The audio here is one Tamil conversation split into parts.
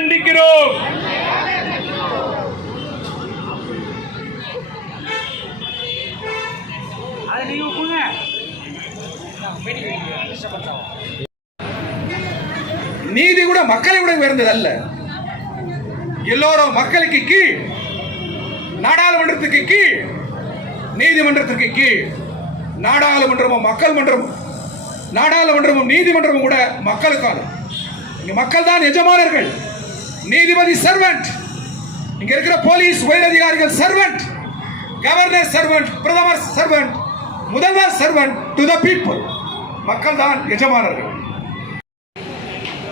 கண்டிக்கிறோம். நீதி கூட மக்களை விட உயர்ந்தது அல்ல. எல்லோரும் மக்களுக்கு கீழ், நாடாளுமன்றத்துக்கு கீழ், நீதிமன்றத்திற்கு கீழ். நாடாளுமன்றமும் மக்கள் மன்றமும், நாடாளுமன்றமும் நீதிமன்றமும் கூட மக்களுக்கான. இங்க மக்கள் தான் எஜமானர்கள். நீதிபதி சர்வெண்ட், இங்க இருக்கிற போலீஸ் உயர் அதிகாரிகள் சர்வெண்ட், கவர்னர் சர்வெண்ட், பிரதமர் சர்வெண்ட், முதல்வர் சர்வெண்ட் டு தி பீப்புள். மக்கள் தான் எஜமானர்கள்.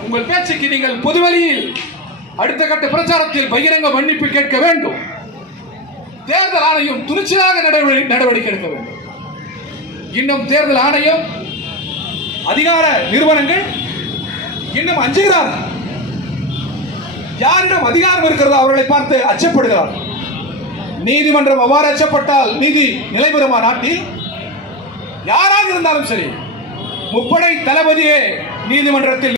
உங்கள் பேச்சுக்கு நீங்கள் பொதுவெளியில் அடுத்த கட்ட பிரச்சாரத்தில் பகிரங்க மன்னிப்பு கேட்க வேண்டும். தேர்தல் ஆணையம் துணிச்சலாக நடவடிக்கை எடுக்க வேண்டும். இன்னும் தேர்தல் ஆணையம், அதிகார நிறுவனங்கள் இன்னும் அஞ்சுகிறார்கள். யாரிடம் அதிகாரம் இருக்கிறதோ அவர்களை பார்த்து அச்சப்படுகிறார்கள். நீதிமன்றம் அவ்வாறு அச்சப்பட்டால் நீதி நிலைபெறுமா நாட்டில்? யாராக இருந்தாலும் சரி, முப்படை தளபதியே நீதிமன்றத்தில்,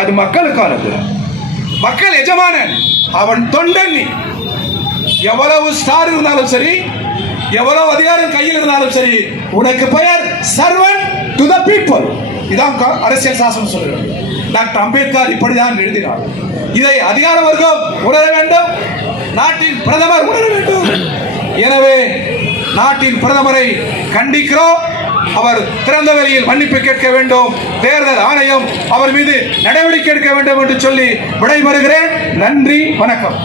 அது மக்களுக்கானது. மக்கள் எஜமானன், அவன் தொண்டன். நீ எவ்வளவு ஸ்டார் இருந்தாலும் சரி, எவ்வளவு அதிகாரம் கையில் இருந்தாலும் சரி, உனக்கு பெயர் சர்வன்ட் டு தி பீப்புள். இதான் அரசியல் சாசனம் சொல்கிறது. டாக்டர் அம்பேத்கர் இப்படிதான் எழுதினார். இதை அதிகார வர்க்கம் உணர வேண்டும், நாட்டின் பிரதமர் உணர வேண்டும். எனவே நாட்டின் பிரதமரை கண்டிக்கிறோம். அவர் திறந்த வெளியில் மன்னிப்பு கேட்க வேண்டும். தேர்தல் ஆணையம் அவர் மீது நடவடிக்கை எடுக்க வேண்டும் என்று சொல்லி விடைபெறுகிறேன். நன்றி, வணக்கம்.